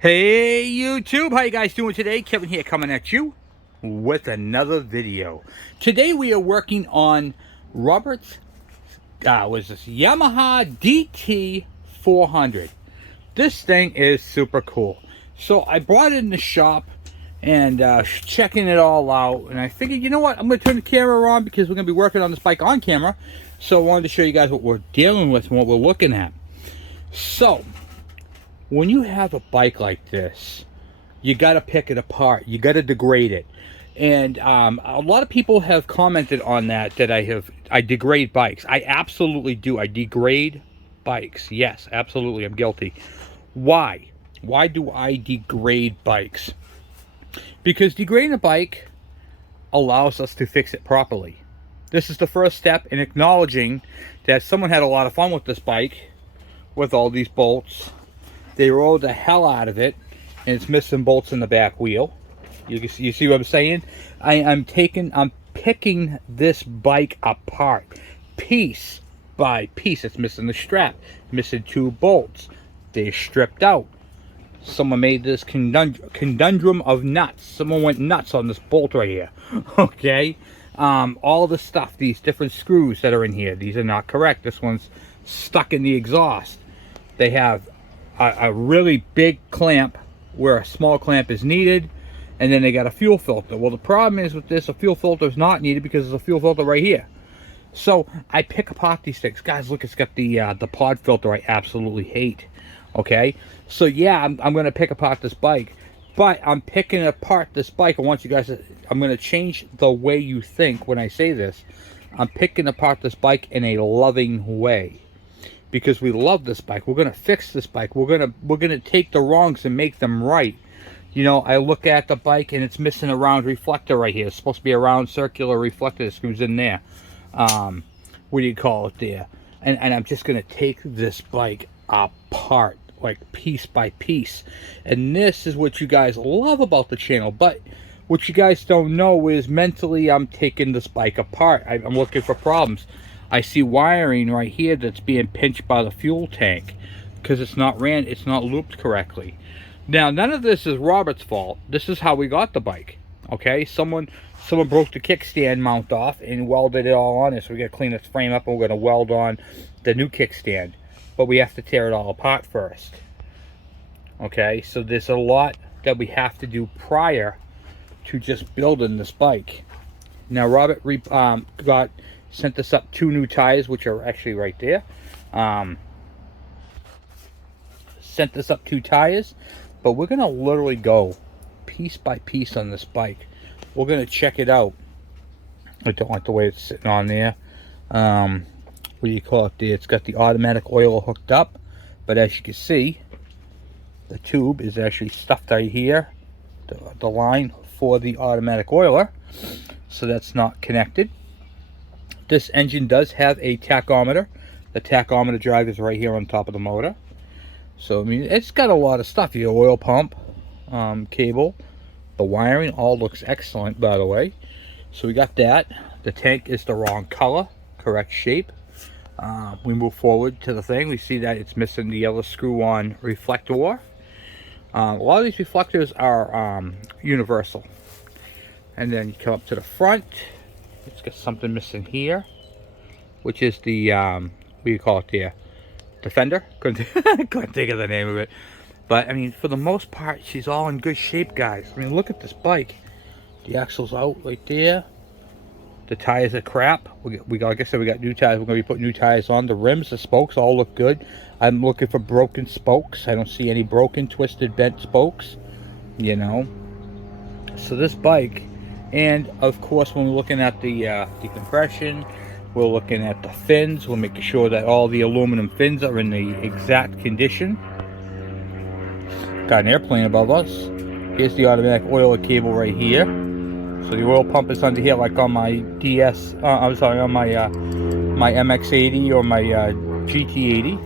Hey YouTube, how you guys doing today? Kevin here coming at you with another video. Today we are working on Roberts Yamaha DT400. This thing is super cool. So I brought it in the shop and checking it all out, and I figured, you know what, I'm going to turn the camera on because we're going to be working on this bike on camera. So I wanted to show you guys what we're dealing with and what we're looking at. So when you have a bike like this, you got to pick it apart. You got to degrade it. And a lot of people have commented on that I degrade bikes. I absolutely do. I degrade bikes. Yes, absolutely. I'm guilty. Why? Why do I degrade bikes? Because degrading a bike allows us to fix it properly. This is the first step in acknowledging that someone had a lot of fun with this bike with all these bolts. They rolled the hell out of it, and it's missing bolts in the back wheel. You see what I'm saying? I'm picking this bike apart, piece by piece. It's missing the strap, missing 2 bolts. They're stripped out. Someone made this conundrum of nuts. Someone went nuts on this bolt right here. Okay, all the stuff, these different screws that are in here, these are not correct. This one's stuck in the exhaust. They have a really big clamp where a small clamp is needed, and then they got a fuel filter. Well, the problem is with this, a fuel filter is not needed because there's a fuel filter right here. So I pick apart these things. Guys, look, it's got the pod filter I absolutely hate. Okay, so yeah, I'm going to pick apart this bike, but I'm picking apart this bike. I want you guys to, I'm going to change the way you think when I say this. I'm picking apart this bike in a loving way, because we love this bike. We're gonna fix this bike. We're gonna take the wrongs and make them right. You know, I look at the bike and it's missing a round reflector right here. It's supposed to be a round circular reflector that screws in there. What do you call it there? And I'm just gonna take this bike apart, like piece by piece. And this is what you guys love about the channel. But what you guys don't know is mentally I'm taking this bike apart. I'm looking for problems. I see wiring right here that's being pinched by the fuel tank because it's not looped correctly. Now, none of this is Robert's fault. This is how we got the bike. Okay, someone broke the kickstand mount off and welded it all on it. So we got to clean this frame up and we're going to weld on the new kickstand. But we have to tear it all apart first. Okay, so there's a lot that we have to do prior to just building this bike. Now, Robert sent us up 2 new tires, which are actually right there. Sent us up 2 tires, but we're gonna literally go piece by piece on this bike. We're gonna check it out. I don't like the way it's sitting on there. What do you call it there? It's got the automatic oiler hooked up, but as you can see, the tube is actually stuffed right here, the line for the automatic oiler, so that's not connected. This engine does have a tachometer. The tachometer drive is right here on top of the motor. So, I mean, it's got a lot of stuff. Your oil pump, cable, the wiring, all looks excellent, by the way. So we got that. The tank is the wrong color, correct shape. We move forward to the thing. We see that it's missing the other screw-on reflector. A lot of these reflectors are universal. And then you come up to the front. It's got something missing here, which is the what do you call it there? Defender? Couldn't think of the name of it. But I mean, for the most part, she's all in good shape, guys. I mean, look at this bike. The axle's out right there. The tires are crap. Like I said, we got new tires. We're gonna be putting new tires on. The rims, the spokes, all look good. I'm looking for broken spokes. I don't see any broken, twisted, bent spokes. You know. So this bike. And of course, when we're looking at the decompression, we're looking at the fins. We're making sure that all the aluminum fins are in the exact condition. Got an airplane above us. Here's the automatic oil cable right here. So the oil pump is under here, like on my I'm sorry, on my my MX-80 or my GT80.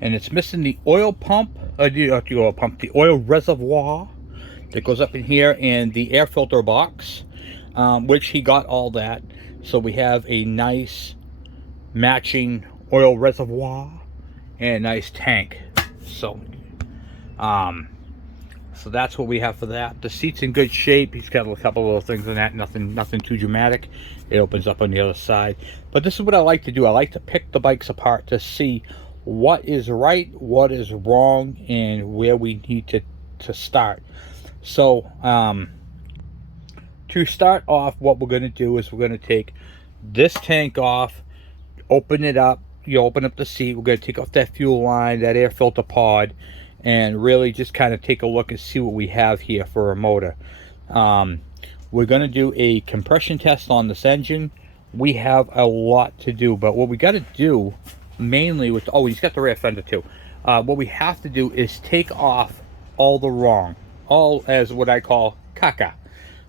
And it's missing the oil pump. The oil reservoir that goes up in here, and the air filter box, which he got all that. So we have a nice matching oil reservoir and a nice tank. So so that's what we have for that. The seat's in good shape. He's got a couple little things in that, nothing too dramatic. It opens up on the other side. But this is what I like to do. I like to pick the bikes apart to see what is right, what is wrong, and where we need to start. So to start off, what we're going to do is we're going to take this tank off, open it up. You open up the seat. We're going to take off that fuel line, that air filter pod, and really just kind of take a look and see what we have here for a motor. We're going to do a compression test on this engine. We have a lot to do, but what we got to do mainly with, oh, he's got the rear fender too. What we have to do is take off all the wrong, all as what I call caca.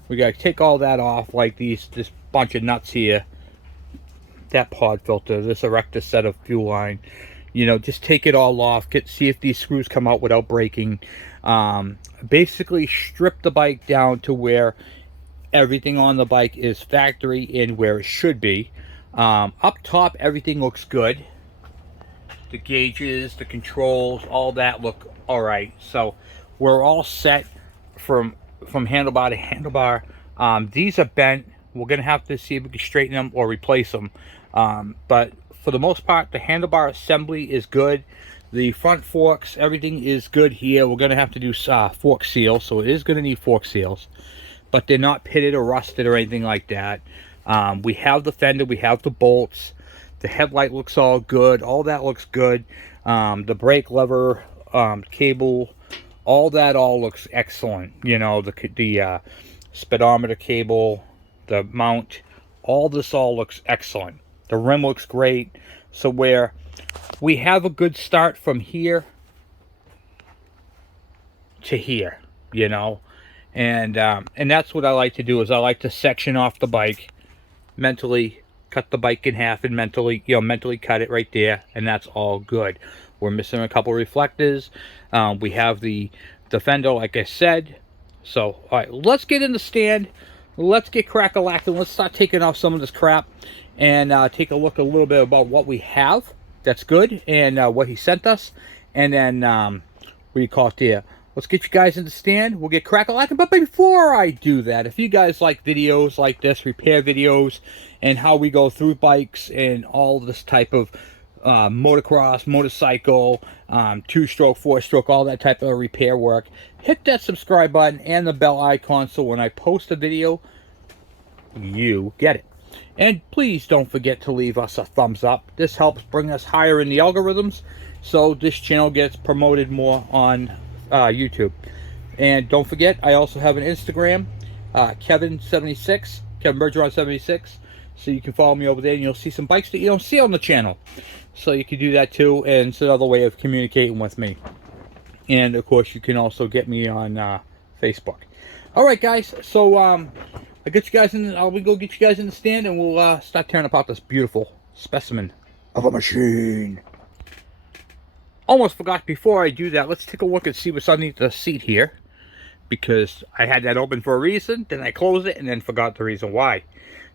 We got to take all that off, like this bunch of nuts here, that pod filter, this erector set of fuel line. You know, just take it all off, see if these screws come out without breaking. Basically strip the bike down to where everything on the bike is factory and where it should be. Up top, everything looks good. The gauges, the controls, all that look all right. So we're all set from handlebar to handlebar. These are bent. We're gonna have to see if we can straighten them or replace them. But for the most part, the handlebar assembly is good. The front forks, everything is good here. We're going to have to do fork seals, so it is going to need fork seals. But they're not pitted or rusted or anything like that. We have the fender, we have the bolts. The headlight looks all good. All that looks good. The brake lever, cable, all looks excellent. You know, the speedometer cable, the mount, all looks excellent. The rim looks great. So where we have a good start from here to here, you know, and that's what I like to do. Is I like to section off the bike, mentally cut the bike in half, and mentally cut it right there, and that's all good. We're missing a couple reflectors. We have the fender, like I said. So all right, let's get in the stand. Let's get crack-a-lacking. Let's start taking off some of this crap and take a look a little bit about what we have that's good and what he sent us. And then, what do you call it there? Let's get you guys in the stand. We'll get crack-a-lacking. But before I do that, if you guys like videos like this, repair videos, and how we go through bikes and all this type of motocross, motorcycle, 2-stroke, 4-stroke, all that type of repair work, hit that subscribe button and the bell icon so when I post a video, you get it. And please don't forget to leave us a thumbs up. This helps bring us higher in the algorithms, so this channel gets promoted more on YouTube. And don't forget, I also have an Instagram, Kevin76, Kevin Bergeron 76. So you can follow me over there, and you'll see some bikes that you don't see on the channel. So you can do that too, and it's another way of communicating with me. And of course, you can also get me on Facebook. All right, guys. So I get you guys in. We go get you guys in the stand, and we'll start tearing apart this beautiful specimen of a machine. Almost forgot before I do that. Let's take a look and see what's underneath the seat here, because I had that open for a reason. Then I closed it, and then forgot the reason why.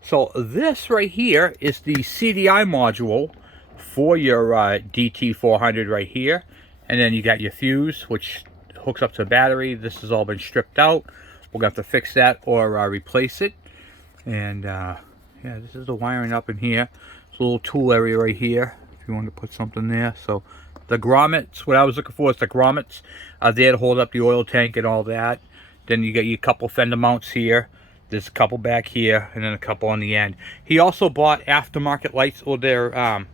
So this right here is the CDI module for your DT400 right here. And then you got your fuse, which hooks up to the battery. This has all been stripped out. We're going to have to fix that or replace it. And yeah, this is the wiring up in here. It's a little tool area right here if you want to put something there. So the grommets, what I was looking for is the grommets there to hold up the oil tank and all that. Then you got your couple fender mounts here. There's a couple back here, and then a couple on the end. He also bought aftermarket lights, or their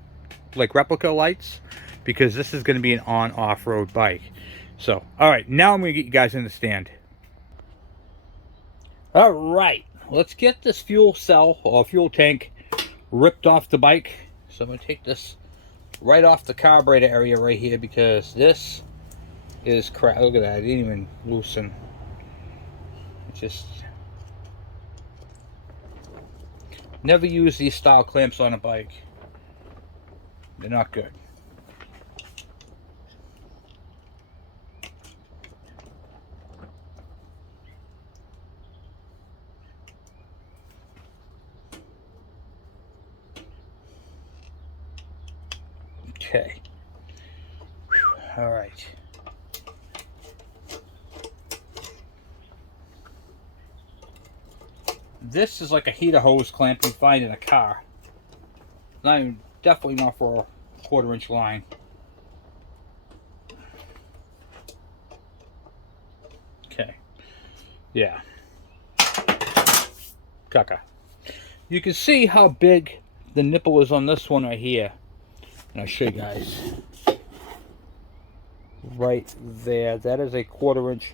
like replica lights, because this is going to be an on-off-road bike. So, all right, now I'm going to get you guys in the stand. All right, let's get this fuel cell or fuel tank ripped off the bike. So I'm going to take this right off the carburetor area right here, because this is crap. Look at that, I didn't even loosen. Just never use these style clamps on a bike. They're not good. Okay. All right. This is like a heater hose clamp you find in a car. Not even, definitely not for a 1/4 inch line. Okay. Yeah. Caca. You can see how big the nipple is on this one right here. And I'll show you guys. Right there. That is a 1/4 inch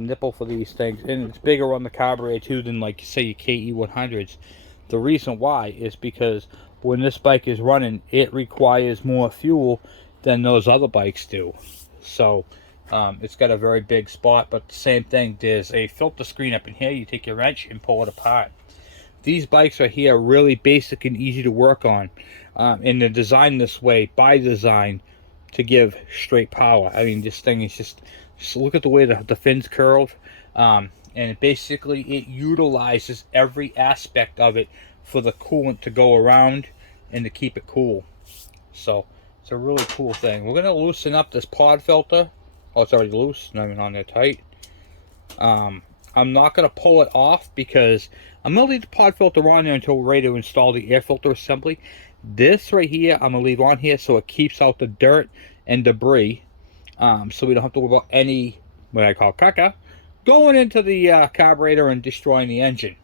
nipple for these things. And it's bigger on the carburetor too than, like, say, your KE100s. The reason why is because when this bike is running, it requires more fuel than those other bikes do. So it's got a very big spot. But the same thing, there's a filter screen up in here. You take your wrench and pull it apart. These bikes are here really basic and easy to work on, and they're designed this way by design to give straight power. I mean, this thing is just look at the way the fins curve, and basically it utilizes every aspect of it for the coolant to go around and to keep it cool. So it's a really cool thing. We're gonna loosen up this pod filter. Oh, it's already loose, not even on there tight. I'm not going to pull it off because I'm going to leave the pod filter on there until we're ready to install the air filter assembly. This right here, I'm going to leave on here so it keeps out the dirt and debris, so we don't have to worry about any, what I call caca, going into the carburetor and destroying the engine.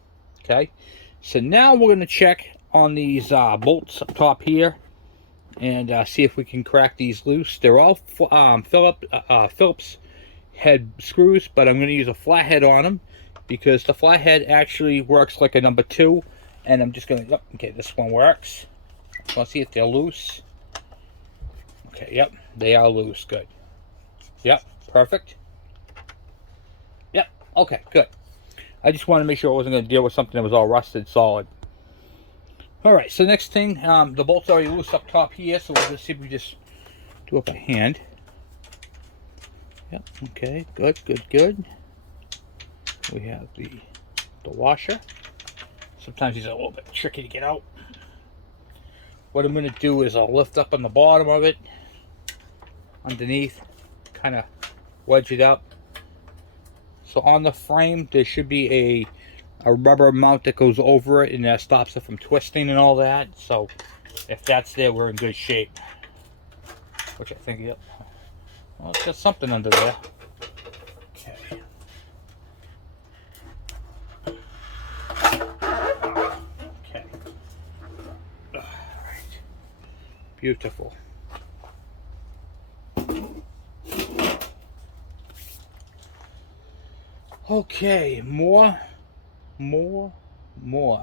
Okay, so now we're going to check on these bolts up top here and see if we can crack these loose. They're all Phillips head screws, but I'm going to use a flathead on them because the flathead actually works like a number 2, and I'm just going to, okay, this one works. Let's see if they're loose. Okay, yep, they are loose. Good. Yep, perfect. Yep, okay, good. I just wanted to make sure I wasn't going to deal with something that was all rusted solid. All right, so next thing, the bolt's already loose up top here, so we'll just see if we just do it by hand. Yep, okay, good, good, good. We have the washer. Sometimes these are a little bit tricky to get out. What I'm going to do is I'll lift up on the bottom of it, underneath, kind of wedge it up. So on the frame, there should be a rubber mount that goes over it, and that stops it from twisting and all that. So if that's there, we're in good shape. Which I think, yep. Well, it's got something under there. Okay. Okay. All right. Beautiful. Okay, more.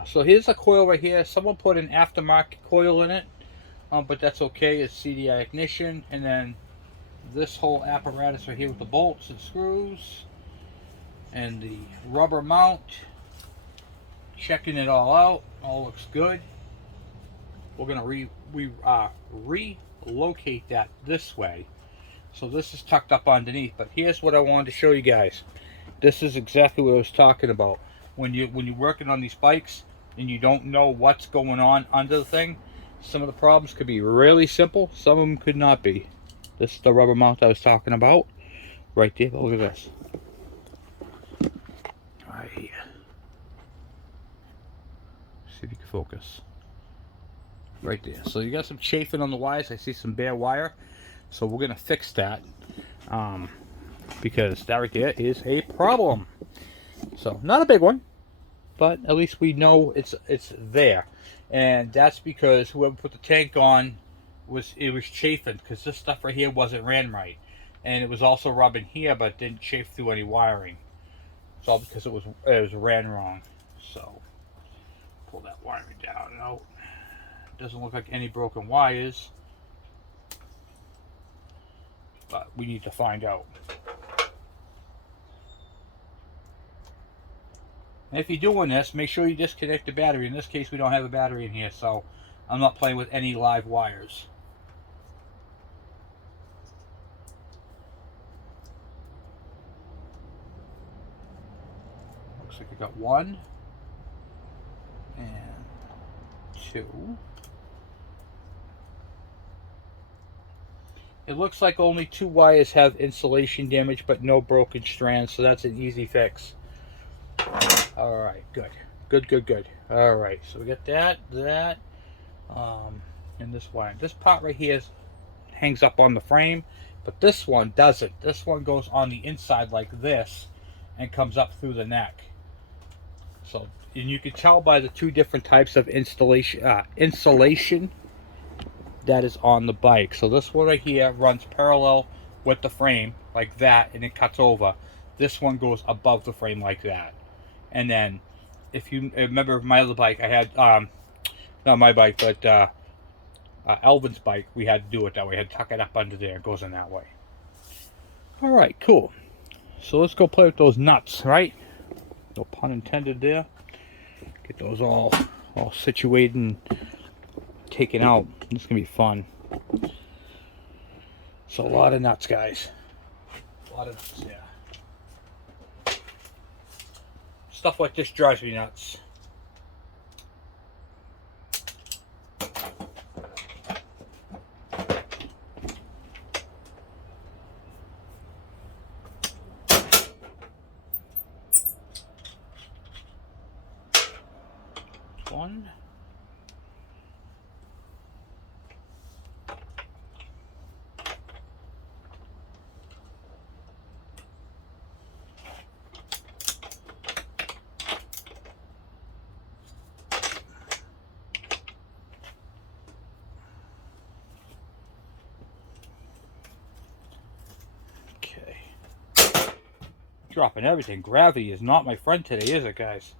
So here's a coil right here. Someone put an aftermarket coil in it, but that's okay. It's CDI ignition, and then this whole apparatus right here with the bolts and screws and the rubber mount. Checking it all out. All looks good. We're gonna relocate that this way. So this is tucked up underneath. But here's what I wanted to show you guys. This is exactly what I was talking about. When you're working on these bikes and you don't know what's going on under the thing, some of the problems could be really simple. Some of them could not be. This is the rubber mount I was talking about. Right there. Look at this. Right here. See if you can focus. Right there. So you got some chafing on the wires. I see some bare wire. So we're going to fix that. Because that right there is a problem. So not a big one, but at least we know it's there. And that's because whoever put the tank on was chafing, because this stuff right here wasn't ran right, and it was also rubbing here, but it didn't chafe through any wiring. It's all because it was ran wrong. So pull that wiring down and out. Doesn't look like any broken wires, but we need to find out. And if you're doing this, make sure you disconnect the battery. In this case, we don't have a battery in here, so I'm not playing with any live wires. Looks like we got 1 and 2. It looks like only 2 wires have insulation damage, but no broken strands, so that's an easy fix. All right, good. Good. All right, so we got that, and this wire. This part right here hangs up on the frame, but this one doesn't. This one goes on the inside like this and comes up through the neck. So, and you can tell by the 2 different types of insulation that is on the bike. So this one right here runs parallel with the frame like that, and it cuts over. This one goes above the frame like that. And then, if you remember my other bike, I had not my bike, but Elvin's bike, we had to do it that way. I had to tuck it up under there. It goes in that way. All right, cool. So let's go play with those nuts, right? No pun intended there. Get those all situated and taken out. It's gonna be fun. So a lot of nuts, guys. A lot of nuts, yeah. Stuff like this drives me nuts. One. Okay. Dropping everything. Gravity is not my friend today, is it, guys?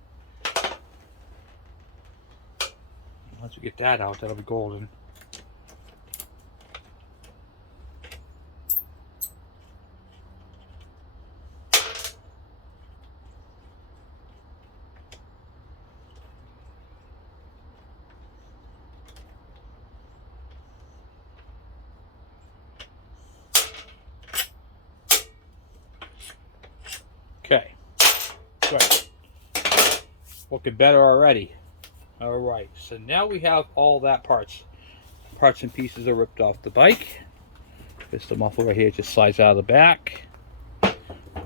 Once we get that out, that'll be golden. Okay, good. Looking better already. All right, so now we have all that parts and pieces are ripped off the bike. This the muffler right here just slides out of the back.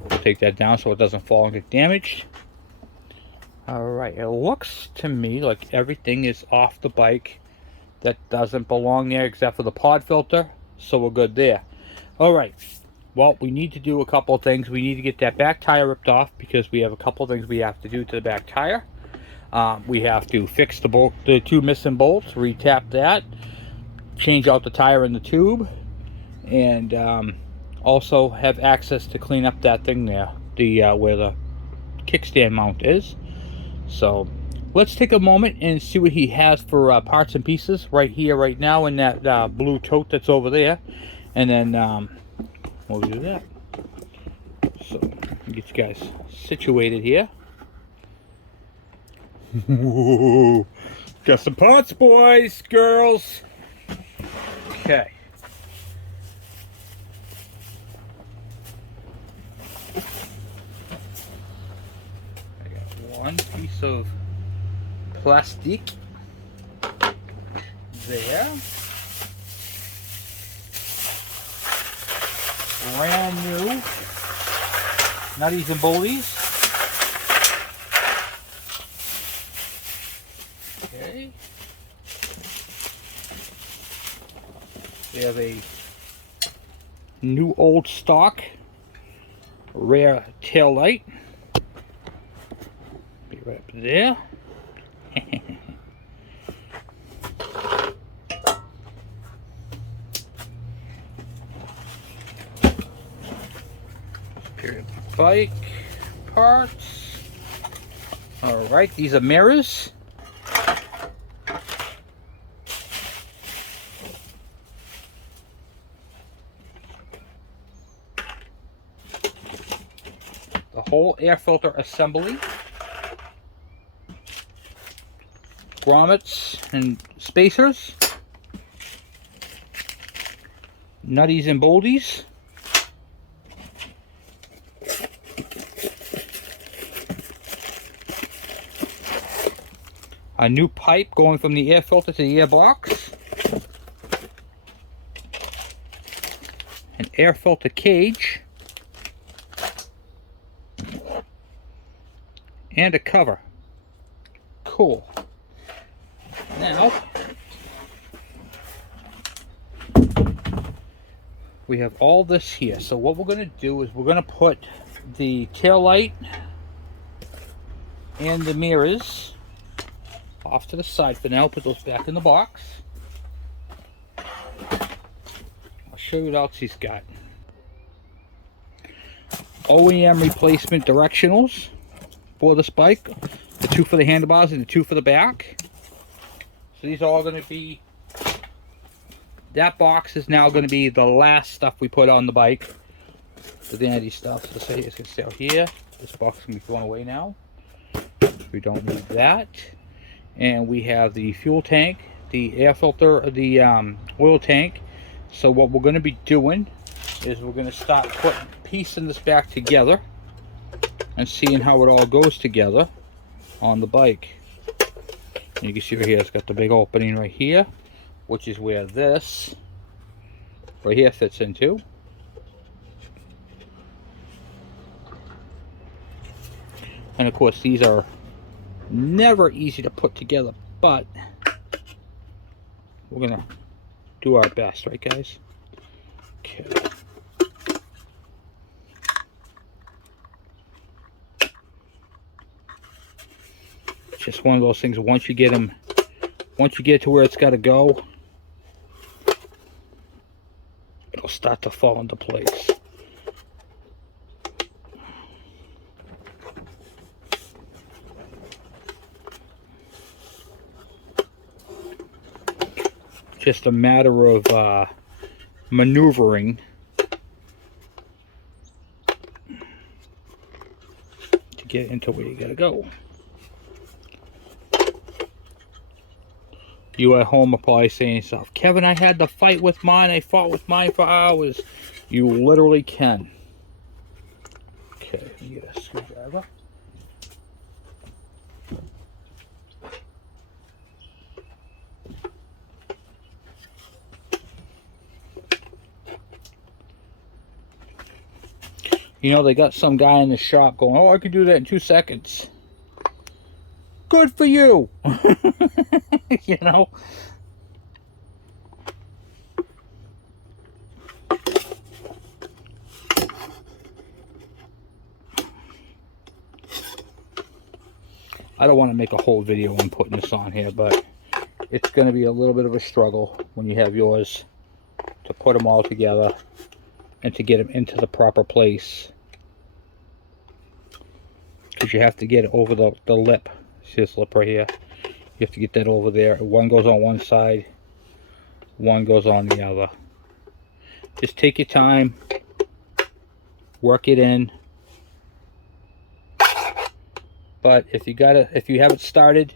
Take that down so it doesn't fall and get damaged. All right, it looks to me like everything is off the bike that doesn't belong there except for the pod filter, so we're good there. All right, well, we need to do a couple of things. We need to get that back tire ripped off because we have a couple of things we have to do to the back tire. We have to fix the 2 missing bolts, retap that, change out the tire in the tube, and also have access to clean up that thing there, where the kickstand mount is. So let's take a moment and see what he has for parts and pieces right here, right now, in that blue tote that's over there, and then we'll do that. So get you guys situated here. Whoa. Got some parts, boys, girls. Okay. I got one piece of plastic there. Brand new nutties and bolties. Okay. We have a new old stock rear tail light. Be right up there. Period. Bike parts. All right, these are mirrors. The whole air filter assembly, grommets and spacers, nutties and bolties, a new pipe going from the air filter to the airbox, an air filter cage, and a cover. Cool. Now we have all this here. So what we're going to do is we're going to put the tail light and the mirrors off to the side for now. Put those back in the box. I'll show you what else he's got. OEM replacement directionals for this bike. The 2 for the handlebars and the 2 for the back. So these are all going to be, that box is now going to be the last stuff we put on the bike. The vanity stuff. So say it's going to stay out here. This box is going to be thrown away now. We don't need that. And we have the fuel tank, the air filter, the oil tank. So what we're going to be doing is we're going to start piecing this back together and seeing how it all goes together on the bike. And you can see right here, it's got the big opening right here, which is where this right here fits into. And of course, these are never easy to put together, but we're gonna do our best, right guys? Okay. Just one of those things, once you get to where it's got to go, it'll start to fall into place. Just a matter of maneuvering to get into where you gotta go. You at home are probably saying to yourself, Kevin, I had to fight with mine. I fought with mine for hours. You literally can. Okay, let me get a screwdriver. You know, they got some guy in the shop going, oh, I could do that in 2 seconds. Good for you. You know? I don't want to make a whole video on putting this on here, but it's going to be a little bit of a struggle when you have yours to put them all together and to get them into the proper place. Because you have to get it over the lip. See this lip right here? You have to get that over there. One goes on one side, one goes on the other. Just take your time, work it in. But if you have it started,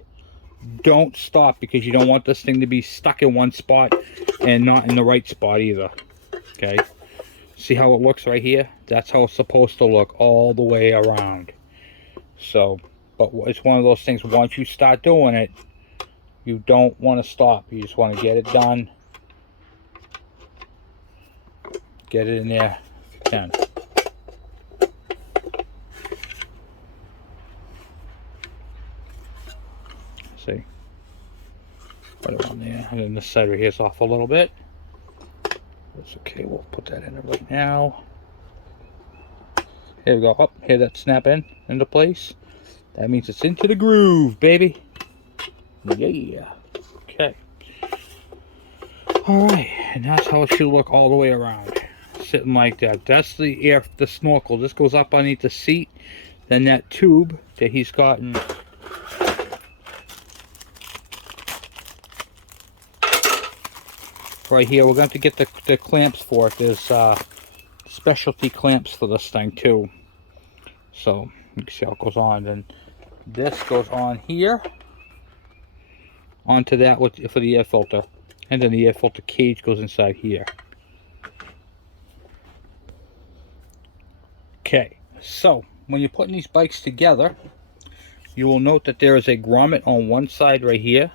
don't stop, because you don't want this thing to be stuck in one spot and not in the right spot either. Okay? See how it looks right here? That's how it's supposed to look all the way around. So, but it's one of those things, once you start doing it, you don't want to stop. You just want to get it done. Get it in there if you can. See? Put it on there. And then this side right here is off a little bit. That's okay. We'll put that in there right now. Here we go. Up, hear that snap into place? That means it's into the groove, baby. Yeah. Okay. Alright, and that's how it should look all the way around. Sitting like that. That's the snorkel. This goes up underneath the seat. Then that tube that he's gotten right here, we're going to get the clamps for it. There's specialty clamps for this thing too. So you can see how it goes on. Then this goes on here onto that for the air filter, and then the air filter cage goes inside here. Okay, so when you're putting these bikes together, you will note that there is a grommet on one side right here,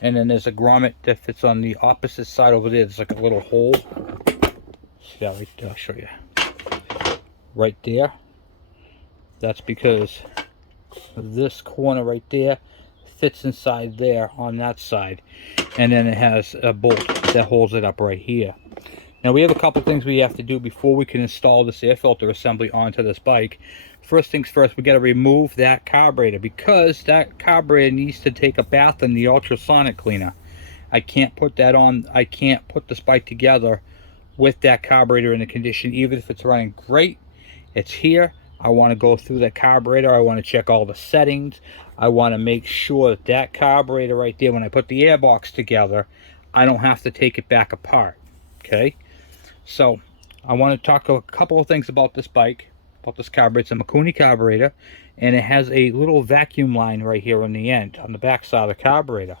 and then there's a grommet that fits on the opposite side over there. There's like a little hole. See that right there? I'll show you. Right there. That's because this corner right there fits inside there on that side. And then it has a bolt that holds it up right here. Now we have a couple things we have to do before we can install this air filter assembly onto this bike. First things first, we got to remove that carburetor, because that carburetor needs to take a bath in the ultrasonic cleaner. I can't put that on, I can't put this bike together with that carburetor in the condition, even if it's running great. It's here. I want to go through the carburetor. I want to check all the settings. I want to make sure that that carburetor right there, when I put the airbox together, I don't have to take it back apart. Okay, so I want to talk a couple of things about this bike, about this carburetor. It's a Mikuni carburetor, and it has a little vacuum line right here on the end, on the back side of the carburetor.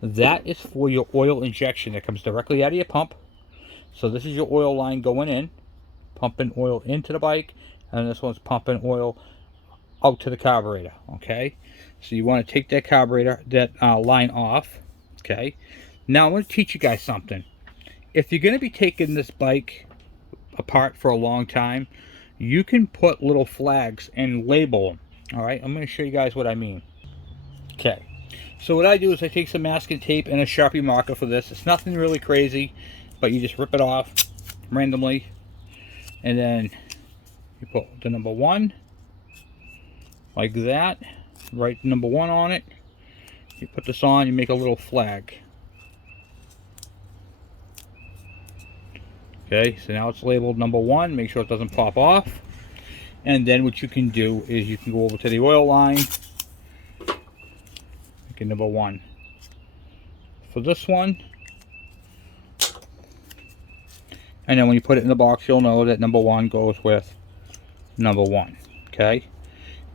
That is for your oil injection that comes directly out of your pump. So this is your oil line going in, pumping oil into the bike, and this one's pumping oil out to the carburetor. Okay, so you want to take that carburetor, that line off. Okay, now I'm going to teach you guys something. If you're going to be taking this bike apart for a long time, you can put little flags and label them. All right, I'm going to show you guys what I mean. Okay, so what I do is I take some masking tape and a Sharpie marker for this. It's nothing really crazy, but you just rip it off randomly, and then you put the number 1 like that, write number 1 on it. You put this on, you make a little flag. Okay, so now it's labeled number 1. Make sure it doesn't pop off. And then what you can do is you can go over to the oil line, make it number 1 for this one. And then when you put it in the box, you'll know that number 1 goes with number 1. Okay,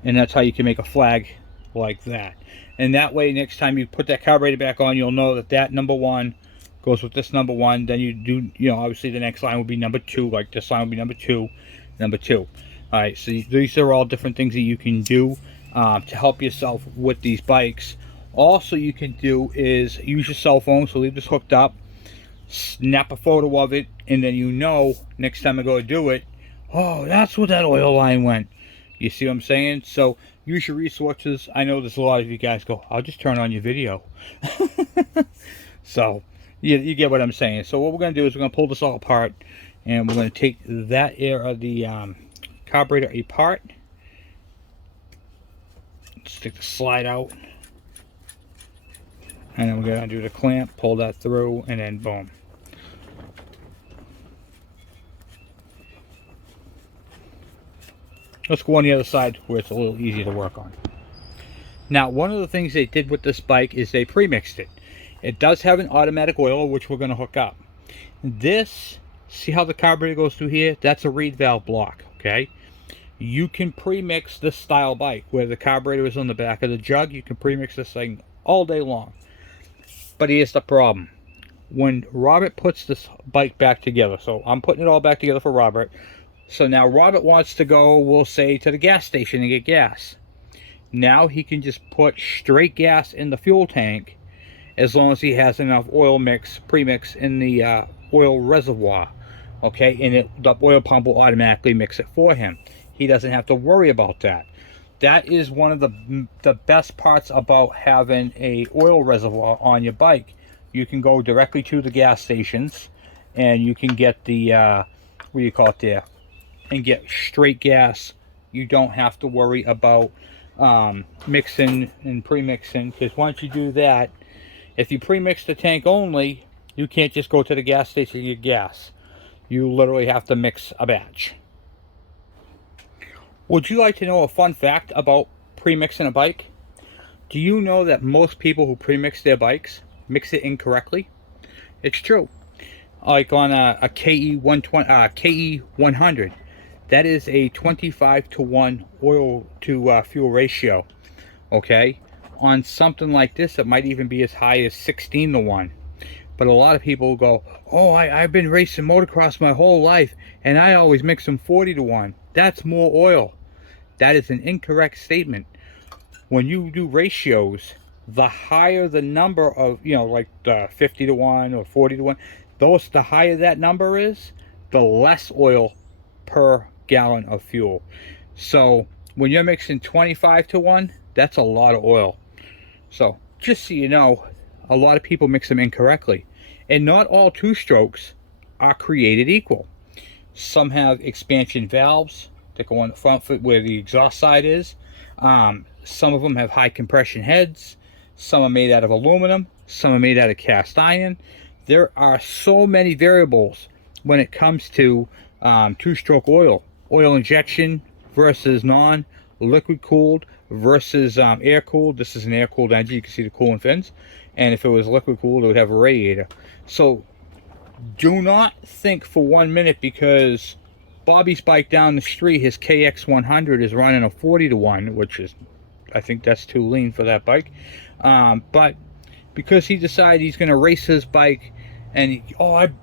and that's how you can make a flag like that. And that way, next time you put that carburetor back on, you'll know that that number 1 goes with this number 1. Then you do, you know, obviously the next line will be number 2, like this line will be number 2, number 2. All right, so these are all different things that you can do to help yourself with these bikes. Also, you can do is use your cell phone. So leave this hooked up, snap a photo of it, and then you know next time I go to do it, oh, that's where that oil line went. You see what I'm saying? So use your resources. I know there's a lot of you guys go, I'll just turn on your video. So you get what I'm saying. So what we're going to do is we're going to pull this all apart, and we're going to take that the carburetor apart. Stick the slide out, and then we're going to do the clamp, pull that through, and then boom. Let's go on the other side where it's a little easier to work on. Now, one of the things they did with this bike is they pre-mixed it. It does have an automatic oil, which we're going to hook up. This, see how the carburetor goes through here? That's a reed valve block, okay? You can pre-mix this style bike where the carburetor is on the back of the jug. You can pre-mix this thing all day long. But here's the problem. When Robert puts this bike back together, so I'm putting it all back together for Robert. So now Robert wants to go, we'll say, to the gas station and get gas. Now he can just put straight gas in the fuel tank as long as he has enough oil mix, premix in the oil reservoir. Okay, and the oil pump will automatically mix it for him. He doesn't have to worry about that. That is one of the best parts about having a oil reservoir on your bike. You can go directly to the gas stations, and you can get the what do you call it there, and get straight gas. You don't have to worry about mixing and pre-mixing, because once you do that, if you pre-mix the tank only, you can't just go to the gas station and get gas. You literally have to mix a batch. Would you like to know a fun fact about pre-mixing a bike? Do you know that most people who pre-mix their bikes mix it incorrectly? It's true. Like on a KE100, that is a 25-to-1 oil to fuel ratio. Okay, on something like this, it might even be as high as 16-to-1. But a lot of people go, oh, I've been racing motocross my whole life, and I always mix them 40-to-1. That's more oil. That is an incorrect statement. When you do ratios, the higher the number of, you know, like the 50-to-1 or 40-to-1, the higher that number is, the less oil per gallon of fuel. So when you're mixing 25 to 1, that's a lot of oil. So just so you know, a lot of people mix them incorrectly. And not all two-strokes are created equal. Some have expansion valves that go on the front foot where the exhaust side is. Some of them have high compression heads. Some are made out of aluminum. Some are made out of cast iron. There are so many variables when it comes to two-stroke oil. Oil injection versus non, liquid cooled versus air cooled. This is an air cooled engine. You can see the coolant fins. And if it was liquid cooled, it would have a radiator. So do not think for 1 minute because Bobby's bike down the street, his KX100 is running a 40 to 1, which is, I think that's too lean for that bike. But because he decided he's going to race his bike, and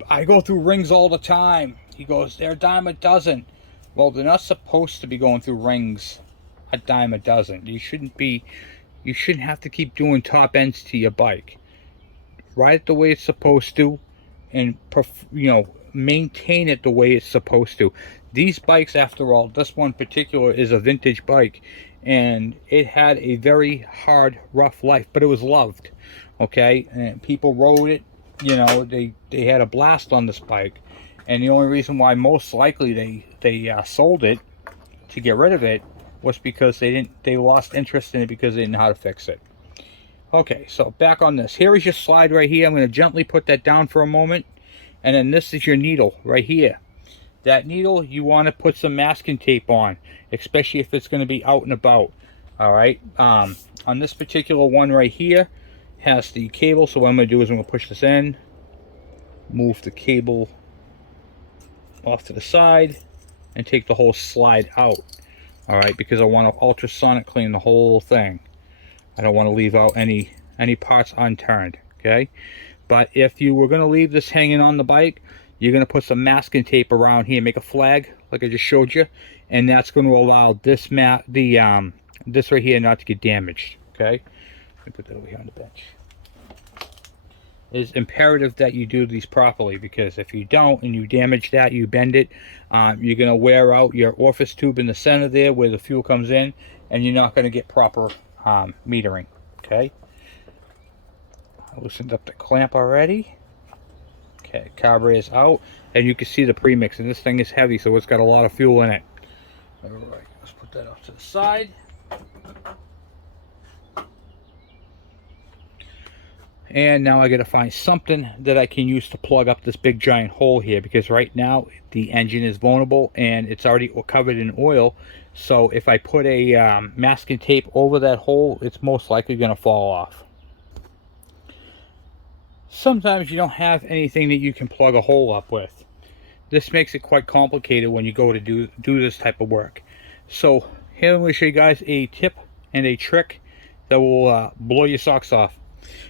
I go through rings all the time. He goes, they're a dime a dozen. Well, they're not supposed to be going through rings a dime a dozen. You shouldn't have to keep doing top ends to your bike. Ride it the way it's supposed to, and maintain it the way it's supposed to. These bikes, after all, this one particular is a vintage bike, and it had a very hard, rough life, but it was loved. Okay, and people rode it. They had a blast on this bike, and the only reason why most likely they sold it to get rid of it was because they lost interest in it because they didn't know how to fix it. Okay, so back on this. Here is your slide right here. I'm going to gently put that down for a moment. And then this is your needle right here. That needle, you want to put some masking tape on, especially if it's going to be out and about. All right. On this particular one right here, has the cable. So what I'm going to do is I'm going to push this in, move the cable off to the side, and take the whole slide out. All right, because I want to ultrasonic clean the whole thing. I don't want to leave out any parts unturned. Okay. But if you were going to leave this hanging on the bike, you're going to put some masking tape around here, make a flag like I just showed you, and that's going to allow this this right here not to get damaged. Okay, let me put that over here on the bench. It's imperative that you do these properly, because if you don't and you damage that, you bend it, you're going to wear out your orifice tube in the center there where the fuel comes in, and you're not going to get proper metering. Okay. I loosened up the clamp already. Okay, carburetor is out, and you can see the premix, and this thing is heavy, so it's got a lot of fuel in it. All right, let's put that off to the side. And now I got to find something that I can use to plug up this big giant hole here, because right now the engine is vulnerable and it's already covered in oil. So if I put a masking tape over that hole, it's most likely going to fall off. Sometimes you don't have anything that you can plug a hole up with. This makes it quite complicated when you go to do this type of work. So here I'm going to show you guys a tip and a trick that will blow your socks off.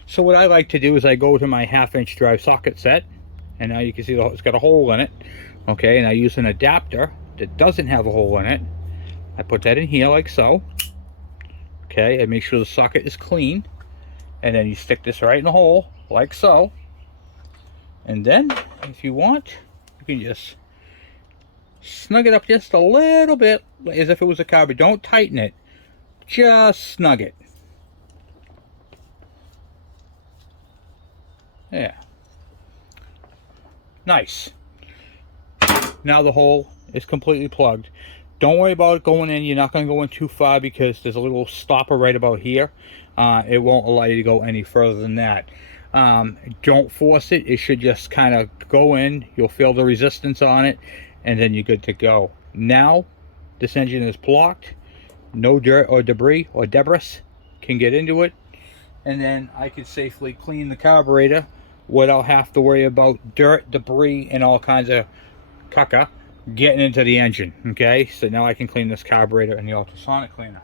So what I like to do is I go to my 1/2-inch drive socket set, and now you can see it's got a hole in it. Okay, and I use an adapter that doesn't have a hole in it. I put that in here like so. Okay, and make sure the socket is clean, and then you stick this right in the hole like so. And then if you want, you can just snug it up just a little bit as if it was a carb. Don't tighten it, just snug it. Yeah, nice. Now the hole is completely plugged. Don't worry about it going in. You're not going to go in too far because there's a little stopper right about here. It won't allow you to go any further than that. Don't force it. It should just kind of go in. You'll feel the resistance on it, and then you're good to go. Now this engine is blocked. No dirt or debris or debris can get into it, and then I can safely clean the carburetor without have to worry about dirt, debris, and all kinds of caca getting into the engine. Okay, so now I can clean this carburetor and the ultrasonic cleaner.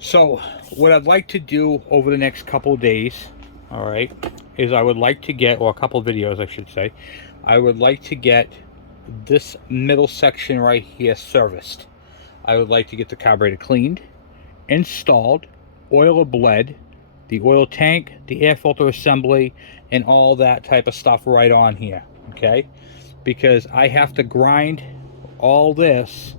So what I'd like to do over the next couple of days, all right, is I would like to get, or a couple of videos I should say, I would like to get this middle section right here serviced. I would like to get the carburetor cleaned, installed, oil bled, the oil tank, the air filter assembly, and all that type of stuff right on here. Okay, because I have to grind all this.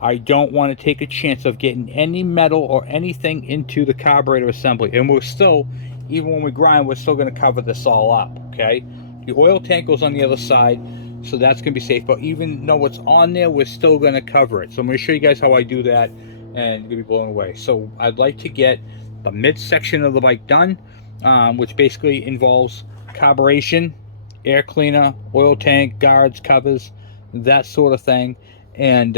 I don't want to take a chance of getting any metal or anything into the carburetor assembly. And we're still, even when we grind, we're still going to cover this all up, okay? The oil tank goes on the other side, so that's going to be safe. But even though it's on there, we're still going to cover it. So I'm going to show you guys how I do that, and you're going to be blown away. So I'd like to get the midsection of the bike done, which basically involves carburation, air cleaner, oil tank, guards, covers, that sort of thing. And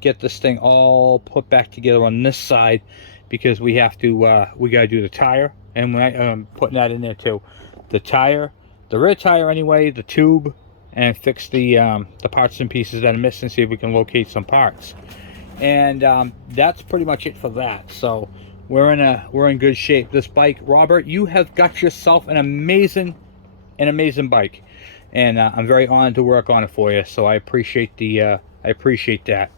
get this thing all put back together on this side, because we have to we got to do the tire, and when I'm putting that in there too, the tire, the rear tire anyway, the tube, and fix the parts and pieces that are missing, see if we can locate some parts. And that's pretty much it for that. So we're in good shape. This bike, Robert, you have got yourself an amazing bike, and I'm very honored to work on it for you. So I appreciate that.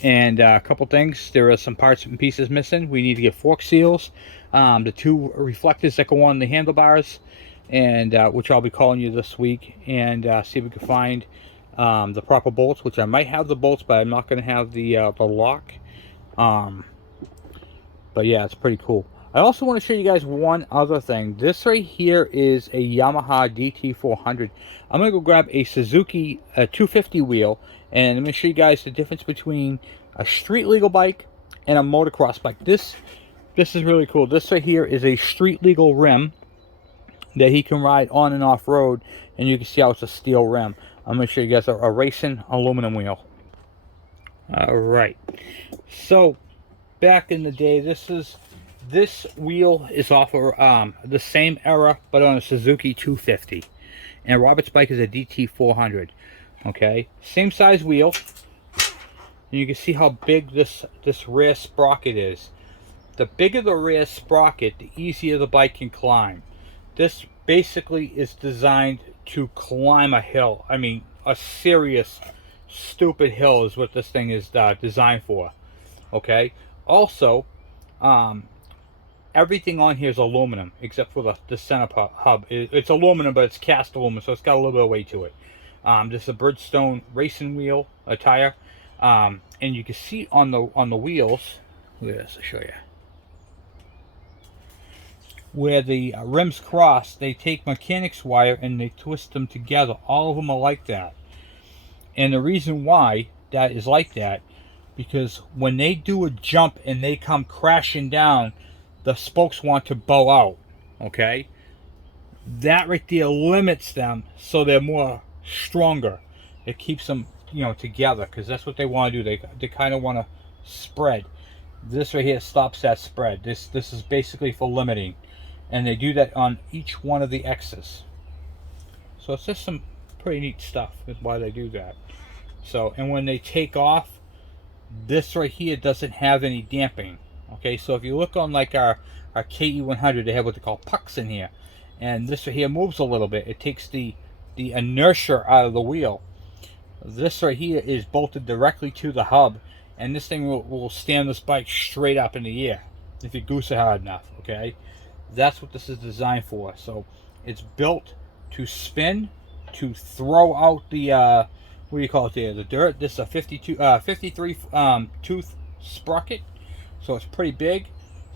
And a couple things, there are some parts and pieces missing. We need to get fork seals, the 2 reflectors that go on the handlebars, and which I'll be calling you this week, and see if we can find the proper bolts, which I might have the bolts, but I'm not going to have the lock. But yeah, it's pretty cool. I also want to show you guys one other thing. This right here is a Yamaha DT400. I'm going to go grab a Suzuki 250 wheel, and I'm going to show you guys the difference between a street legal bike and a motocross bike. This is really cool. This right here is a street legal rim that he can ride on and off road, and you can see how it's a steel rim. I'm going to show you guys a racing aluminum wheel. Alright, so back in the day, this wheel is off of the same era, but on a Suzuki 250. And Robert's bike is a DT400. Okay, same size wheel. And you can see how big this rear sprocket is. The bigger the rear sprocket, the easier the bike can climb. This basically is designed to climb a hill. I mean, a serious, stupid hill is what this thing is designed for. Okay, also, everything on here is aluminum except for the center hub. It's aluminum, but it's cast aluminum, so it's got a little bit of weight to it. This is a Bridgestone racing wheel, a tire, and you can see on the wheels. Look at this, I'll show you. Where the rims cross, they take mechanics wire and they twist them together. All of them are like that. And the reason why that is like that, because when they do a jump and they come crashing down, the spokes want to bow out. Okay, that right there limits them, so they're more stronger. It keeps them, together, because that's what they want to do. They kind of want to spread. This right here stops that spread. This is basically for limiting, and they do that on each one of the X's. So it's just some pretty neat stuff. Is why they do that. So, and when they take off, this right here doesn't have any damping. Okay, so if you look on like our KE100, they have what they call pucks in here, and this right here moves a little bit. It takes the inertia out of the wheel. This right here is bolted directly to the hub, and this thing will stand this bike straight up in the air if you goose it hard enough. Okay, that's what this is designed for. So it's built to spin, to throw out the what do you call it there, the dirt. This is a 53 tooth sprocket, so it's pretty big.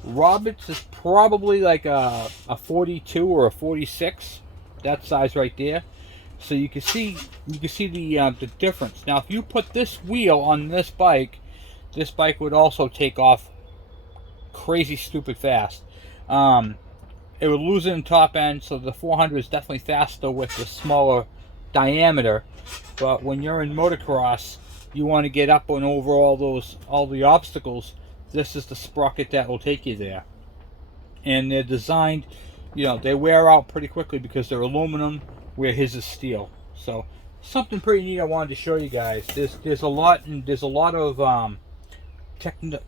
Roberts is probably like a 42 or a 46, that size right there. So you can see the difference. Now if you put this wheel on this bike would also take off crazy stupid fast. It would lose it in top end, so the 400 is definitely faster with the smaller diameter. But when you're in motocross, you want to get up and over all the obstacles. This is the sprocket that will take you there. And they're designed, they wear out pretty quickly because they're aluminum, where his is steel. So something pretty neat I wanted to show you guys. There's a lot of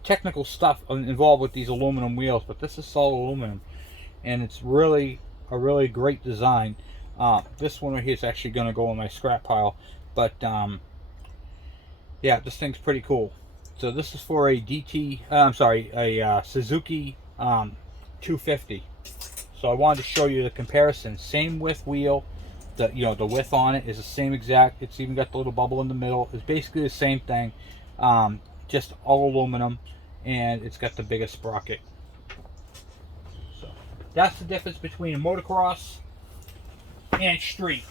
technical stuff involved with these aluminum wheels, but this is solid aluminum, and it's really a really great design. This one right here is actually going to go in my scrap pile, but yeah, this thing's pretty cool. So this is for a Suzuki 250. So I wanted to show you the comparison. Same width wheel, The, you know, the width on it is the same exact. It's even got the little bubble in the middle. It's basically the same thing, just all aluminum, and it's got the biggest sprocket. So that's the difference between a motocross and street.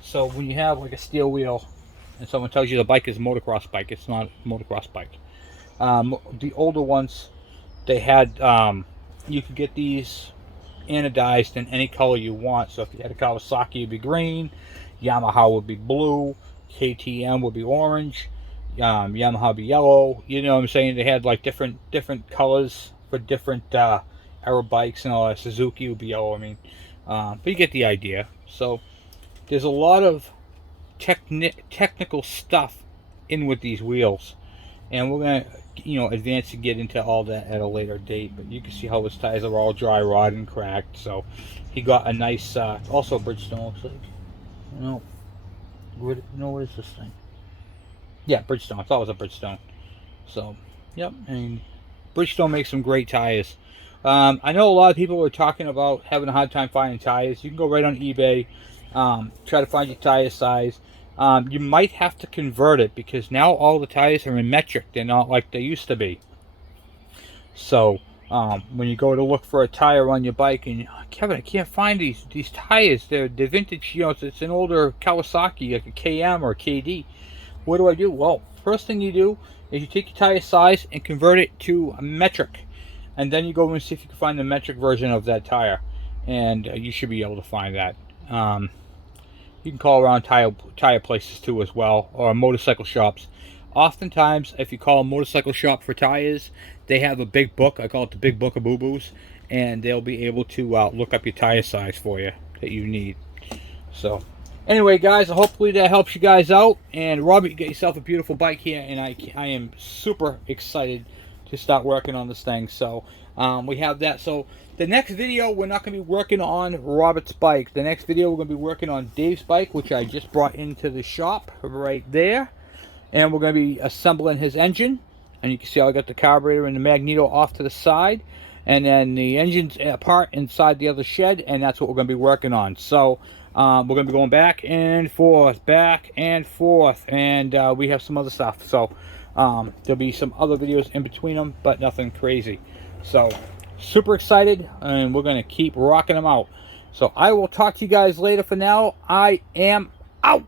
So when you have like a steel wheel and someone tells you the bike is a motocross bike, it's not a motocross bike. The older ones, they had, you could get these anodized in any color you want. So if you had a Kawasaki, it'd be green, Yamaha would be blue, KTM would be orange, Yamaha would be yellow. You know what I'm saying? They had like different colors for different era bikes and all that. Suzuki would be yellow, I mean. But you get the idea. So there's a lot of technical stuff in with these wheels, and we're gonna, you know, advance to get into all that at a later date. But you can see how his tires are all dry rot and cracked. So he got a nice, also Bridgestone looks like. No, what is this thing? Yeah, Bridgestone. I thought it was a Bridgestone. So, yep. I mean, Bridgestone makes some great tires. I know a lot of people are talking about having a hard time finding tires. You can go right on eBay, try to find your tire size. You might have to convert it because now all the tires are in metric. They're not like they used to be. So when you go to look for a tire on your bike, and Kevin, I can't find these tires. They're vintage. You know, it's an older Kawasaki, like a KM or a KD. What do I do? Well, first thing you do is you take your tire size and convert it to a metric, and then you go and see if you can find the metric version of that tire, and you should be able to find that. You can call around tire places too as well, or motorcycle shops. Oftentimes, if you call a motorcycle shop for tires, they have a big book. I call it the big book of boo-boos, and they'll be able to look up your tire size for you that you need. So anyway, guys, hopefully that helps you guys out. And Robert, you get yourself a beautiful bike here, and I am super excited to start working on this thing. So we have that. So the next video, we're not going to be working on Robert's bike. The next video, we're going to be working on Dave's bike, which I just brought into the shop right there. And we're going to be assembling his engine. And you can see how I got the carburetor and the magneto off to the side. And then the engine's part inside the other shed. And that's what we're going to be working on. So we're going to be going back and forth. And we have some other stuff. So there'll be some other videos in between them, but nothing crazy. So super excited, and we're going to keep rocking them out. So I will talk to you guys later. For now, I am out.